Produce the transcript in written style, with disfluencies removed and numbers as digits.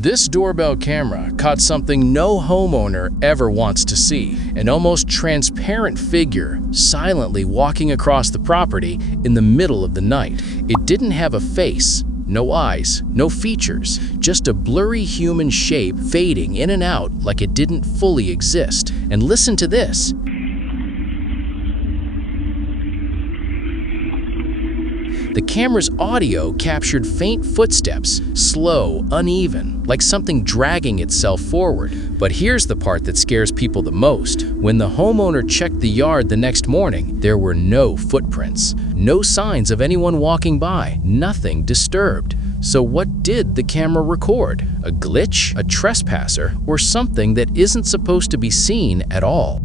This doorbell camera caught something no homeowner ever wants to see: an almost transparent figure silently walking across the property in the middle of the night. It didn't have a face, no eyes, no features, just a blurry human shape fading in and out like it didn't fully exist. And listen to this. The camera's audio captured faint footsteps, slow, uneven, like something dragging itself forward. But here's the part that scares people the most. When the homeowner checked the yard the next morning, there were no footprints, no signs of anyone walking by, nothing disturbed. So what did the camera record? A glitch, a trespasser, or something that isn't supposed to be seen at all?